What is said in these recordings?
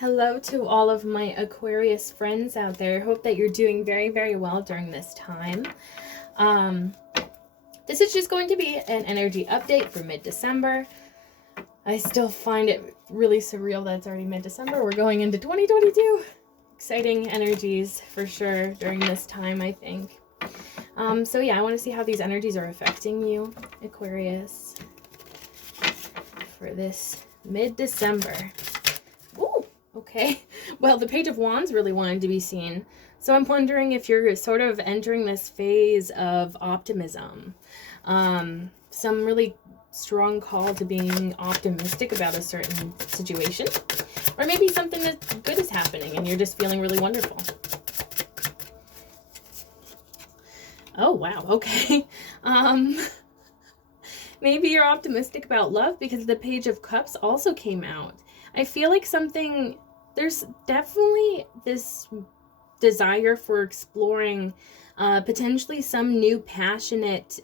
Hello to all of my Aquarius friends out there. Hope that you're doing very, very well during this time. This is just going to be an energy update for mid-December. I still find it really surreal that it's already mid-December. We're going into 2022. Exciting energies for sure during this time, I think. So yeah, I want to see how these energies are affecting you, Aquarius, for this mid-December. Ooh, okay. Well, the Page of Wands really wanted to be seen. So I'm wondering if you're sort of entering this phase of optimism. Some really strong call to being optimistic about a certain situation. Or maybe something that good is happening and you're just feeling really wonderful. Oh, wow. Okay. Maybe you're optimistic about love because the Page of Cups also came out. I feel like there's definitely this desire for exploring potentially some new passionate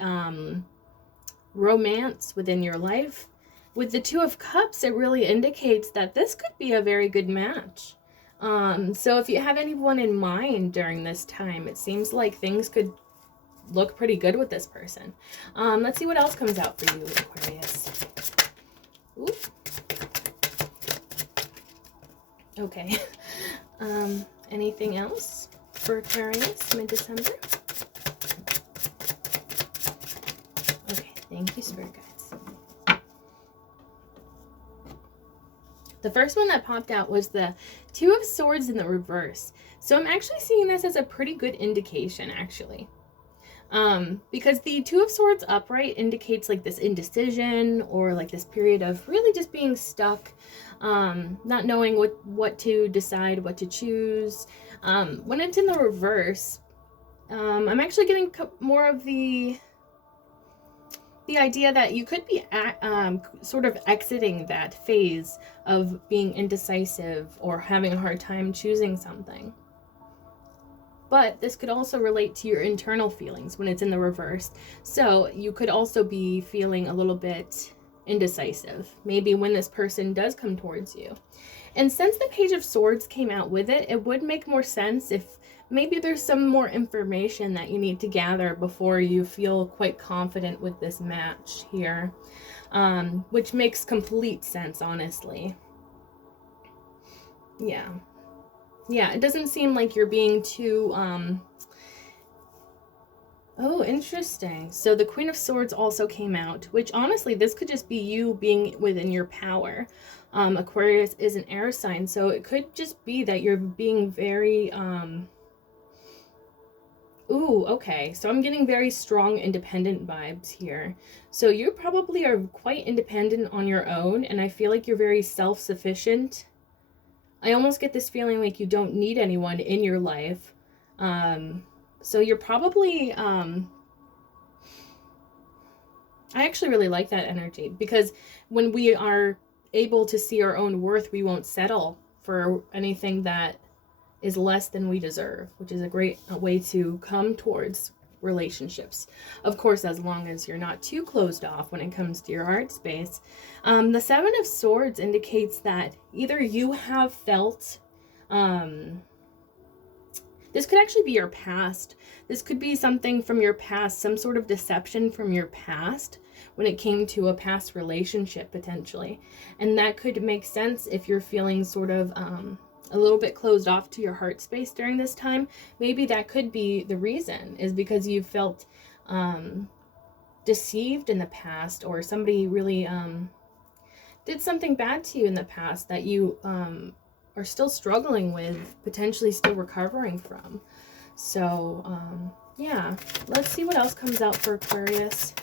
romance within your life. With the Two of Cups, it really indicates that this could be a very good match. So if you have anyone in mind during this time, it seems like things could look pretty good with this person. Let's see what else comes out for you, Aquarius. Ooh. Okay. Anything else for Aquarius mid-December? Okay, thank you, Spirit Guides. The first one that popped out was the Two of Swords in the reverse. So I'm actually seeing this as a pretty good indication, actually. Because the Two of Swords upright indicates like this indecision or like this period of really just being stuck, not knowing what to decide, what to choose. When it's in the reverse, I'm actually getting more of the idea that you could be sort of exiting that phase of being indecisive or having a hard time choosing something. But this could also relate to your internal feelings when it's in the reverse. So you could also be feeling a little bit indecisive, maybe when this person does come towards you. And since the Page of Swords came out with it, it would make more sense if maybe there's some more information that you need to gather before you feel quite confident with this match here, which makes complete sense, honestly. Yeah, it doesn't seem like you're being too, oh, interesting. So the Queen of Swords also came out, which honestly, this could just be you being within your power. Aquarius is an air sign, so it could just be that you're being very, ooh, okay. So I'm getting very strong independent vibes here. So you probably are quite independent on your own, and I feel like you're very self-sufficient. I almost get this feeling like you don't need anyone in your life. So you're probably, I actually really like that energy, because when we are able to see our own worth, we won't settle for anything that is less than we deserve, which is a great way to come towards relationships. Of course, as long as you're not too closed off when it comes to your heart space. The Seven of Swords indicates that either you have felt, this could actually be your past. This could be something from your past, some sort of deception from your past when it came to a past relationship, potentially. And that could make sense if you're feeling sort of, a little bit closed off to your heart space during this time. Maybe that could be the reason, is because you felt deceived in the past, or somebody really did something bad to you in the past that you are still struggling with, potentially still recovering from. So yeah, let's see what else comes out for Aquarius.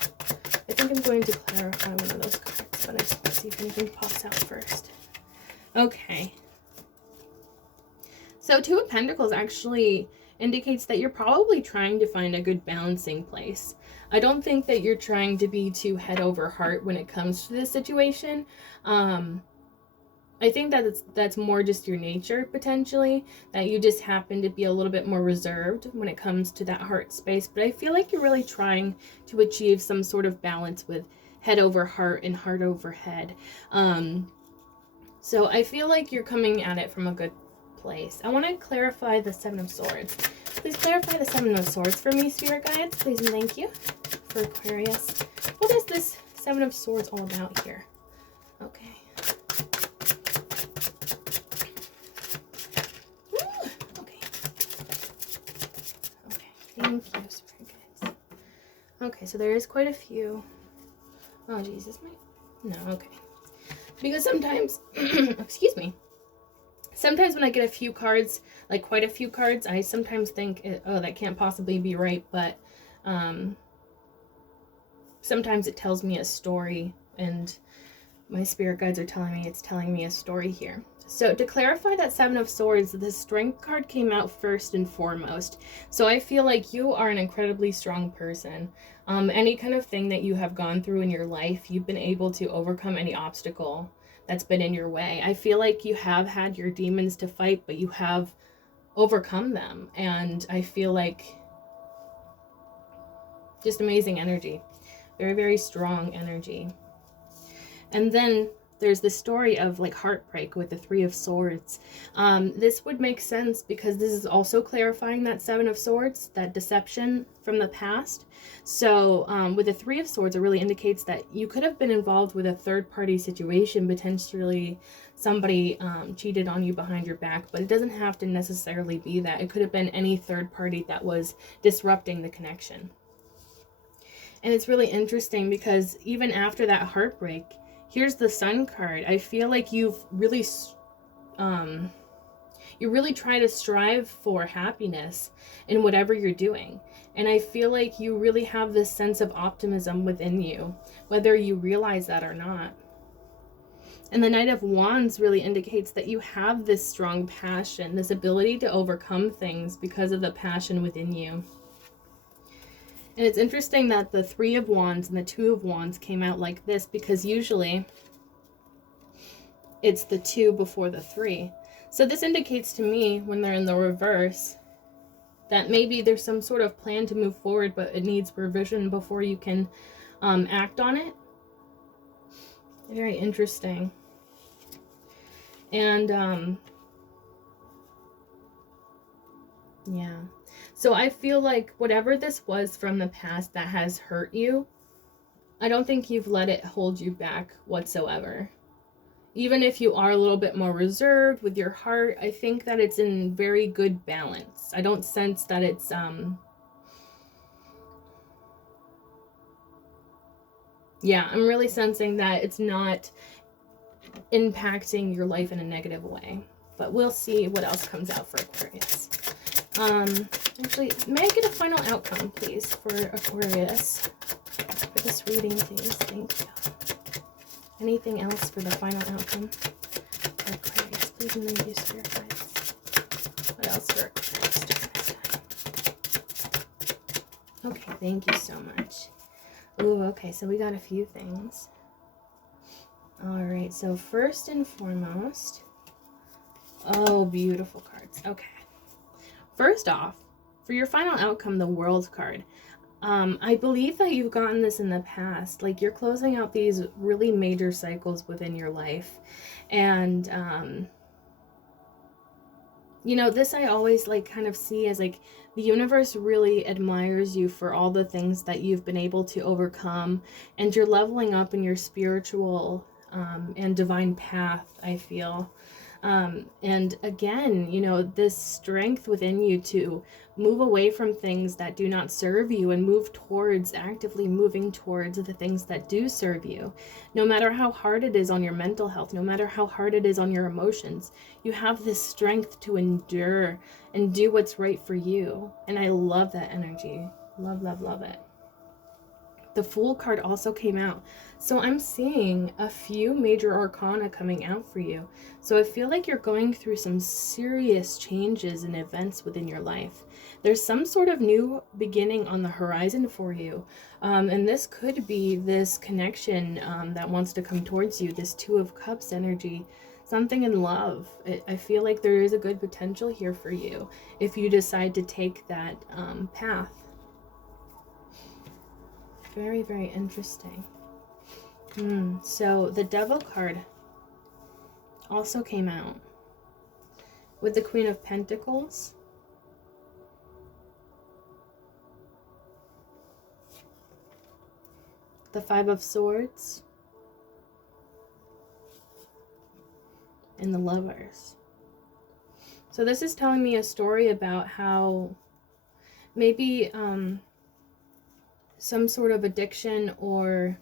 I think I'm going to clarify one of those cards, but let's see if anything pops out first. Okay. So Two of Pentacles actually indicates that you're probably trying to find a good balancing place. I don't think that you're trying to be too head over heart when it comes to this situation. I think that that's more just your nature, potentially, that you just happen to be a little bit more reserved when it comes to that heart space. But I feel like you're really trying to achieve some sort of balance with head over heart and heart over head. So I feel like you're coming at it from a good place. I want to clarify the Seven of Swords. Please clarify the Seven of Swords for me, Spirit Guides. Please and thank you for Aquarius. What is this Seven of Swords all about here? Okay. Ooh, okay. Okay. Thank you, Spirit Guides. Okay, so there is quite a few. Oh, Jesus, no, okay. Because sometimes, excuse me, sometimes when I get a few cards, like quite a few cards, I sometimes think, oh, that can't possibly be right, but sometimes it tells me a story, and my spirit guides are telling me it's telling me a story here. So to clarify that Seven of Swords, the Strength card came out first and foremost. So I feel like you are an incredibly strong person. Any kind of thing that you have gone through in your life, you've been able to overcome any obstacle that's been in your way. I feel like you have had your demons to fight, but you have overcome them. And I feel like just amazing energy. Very, very strong energy. And then there's the story of like Heartbreak with the Three of Swords. This would make sense because this is also clarifying that Seven of Swords, that deception from the past. So with the Three of Swords, it really indicates that you could have been involved with a third-party situation. Potentially somebody cheated on you behind your back, but it doesn't have to necessarily be that. It could have been any third party that was disrupting the connection. And it's really interesting because even after that heartbreak, here's the Sun card. I feel like you've really, you really try to strive for happiness in whatever you're doing. And I feel like you really have this sense of optimism within you, whether you realize that or not. And the Knight of Wands really indicates that you have this strong passion, this ability to overcome things because of the passion within you. And it's interesting that the Three of Wands and the Two of Wands came out like this, because usually it's the two before the three. So this indicates to me, when they're in the reverse, that maybe there's some sort of plan to move forward, but it needs revision before you can act on it. Very interesting. And yeah. So I feel like whatever this was from the past that has hurt you, I don't think you've let it hold you back whatsoever. Even if you are a little bit more reserved with your heart, I think that it's in very good balance. I don't sense that it's yeah, I'm really sensing that it's not impacting your life in a negative way. But we'll see what else comes out for Aquarius. Actually, may I get a final outcome, please, for Aquarius? For this reading, please. Thank you. Anything else for the final outcome for Aquarius? Please and thank you, Spirit Guides. What else for Aquarius during this time? Okay, thank you so much. Ooh, okay, so we got a few things. Alright, so first and foremost... Oh, beautiful cards. Okay. First off, for your final outcome, the World card. I believe that you've gotten this in the past. Like, you're closing out these really major cycles within your life. And, you know, this I always, like, kind of see as, like, the universe really admires you for all the things that you've been able to overcome. And you're leveling up in your spiritual and divine path, I feel. And again, you know, this strength within you to move away from things that do not serve you and move towards, actively moving towards the things that do serve you. No matter how hard it is on your mental health, no matter how hard it is on your emotions, you have this strength to endure and do what's right for you. And I love that energy. Love, love, love it. The Fool card also came out. So I'm seeing a few major arcana coming out for you. So I feel like you're going through some serious changes and events within your life. There's some sort of new beginning on the horizon for you. And this could be this connection that wants to come towards you, this Two of Cups energy. Something in love. I feel like there is a good potential here for you if you decide to take that path. Very, very interesting. So the Devil card also came out with the Queen of Pentacles, the Five of Swords, and the Lovers. So this is telling me a story about how maybe some sort of addiction or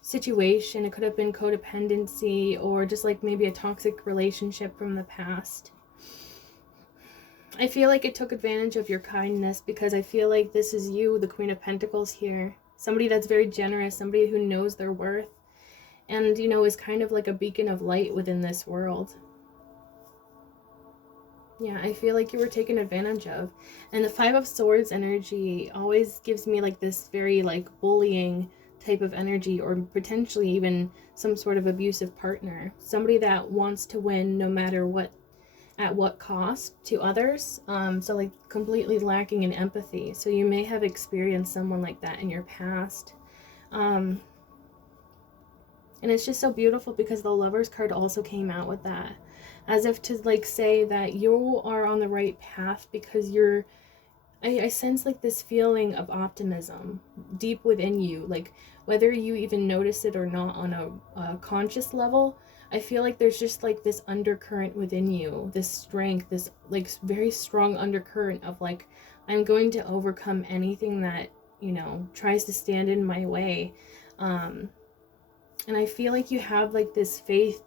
situation, it could have been codependency or just like maybe a toxic relationship from the past. I feel like it took advantage of your kindness, because I feel like this is you, the Queen of Pentacles here. Somebody that's very generous, somebody who knows their worth, and, you know, is kind of like a beacon of light within this world. Yeah, I feel like you were taken advantage of. And the Five of Swords energy always gives me like this very like bullying type of energy, or potentially even some sort of abusive partner. Somebody that wants to win no matter what, at what cost to others. So like completely lacking in empathy. So you may have experienced someone like that in your past. And it's just so beautiful because the Lovers card also came out with that. As if to like say that you are on the right path, because you're, I sense like this feeling of optimism deep within you. Like whether you even notice it or not on a conscious level, I feel like there's just like this undercurrent within you, this strength, this like very strong undercurrent of like, I'm going to overcome anything that, you know, tries to stand in my way. And I feel like you have like this faith,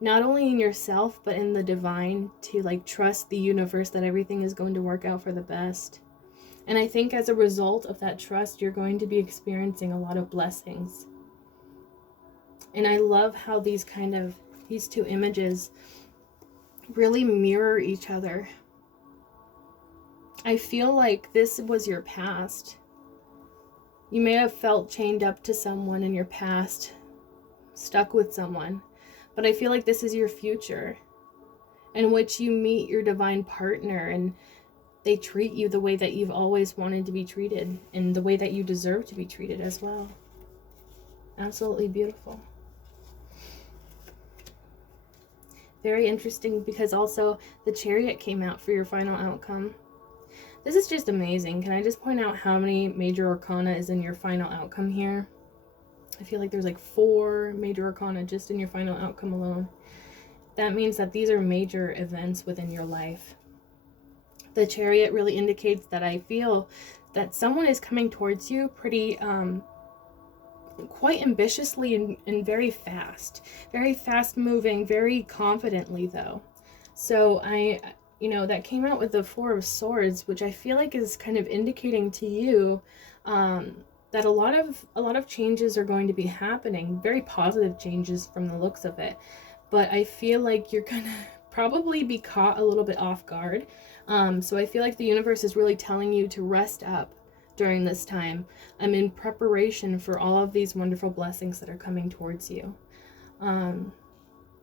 not only in yourself, but in the divine, to like trust the universe that everything is going to work out for the best. And I think as a result of that trust, you're going to be experiencing a lot of blessings. And I love how these two images really mirror each other. I feel like this was your past. You may have felt chained up to someone in your past, stuck with someone, but I feel like this is your future, in which you meet your divine partner and they treat you the way that you've always wanted to be treated, and the way that you deserve to be treated as well. Absolutely beautiful. Very interesting, because also the Chariot came out for your final outcome. This is just amazing. Can I just point out how many major arcana is in your final outcome here? I feel like there's like 4 major arcana just in your final outcome alone. That means that these are major events within your life. The Chariot really indicates that I feel that someone is coming towards you pretty quite ambitiously and very fast moving, very confidently though. So that came out with the Four of Swords, which I feel like is kind of indicating to you that a lot of changes are going to be happening, very positive changes from the looks of it. But I feel like you're gonna probably be caught a little bit off guard. So I feel like the universe is really telling you to rest up during this time. I'm in preparation for all of these wonderful blessings that are coming towards you.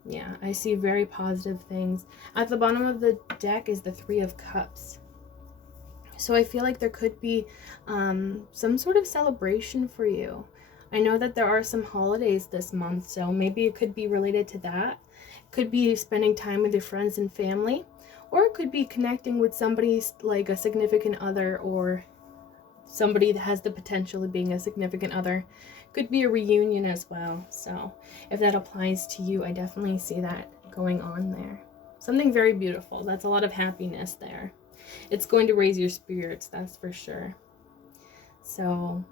Yeah, I see very positive things. At the bottom of the deck is the Three of Cups. So I feel like there could be some sort of celebration for you. I know that there are some holidays this month, so maybe it could be related to that. It could be spending time with your friends and family, or it could be connecting with somebody like a significant other, or somebody that has the potential of being a significant other. Could be a reunion as well. So if that applies to you, I definitely see that going on there. Something very beautiful. That's a lot of happiness there. It's going to raise your spirits, that's for sure. So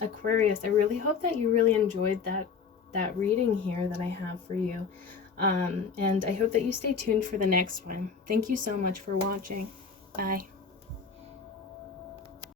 Aquarius, I really hope that you really enjoyed that reading here that I have for you. And I hope that you stay tuned for the next one. Thank you so much for watching. Bye.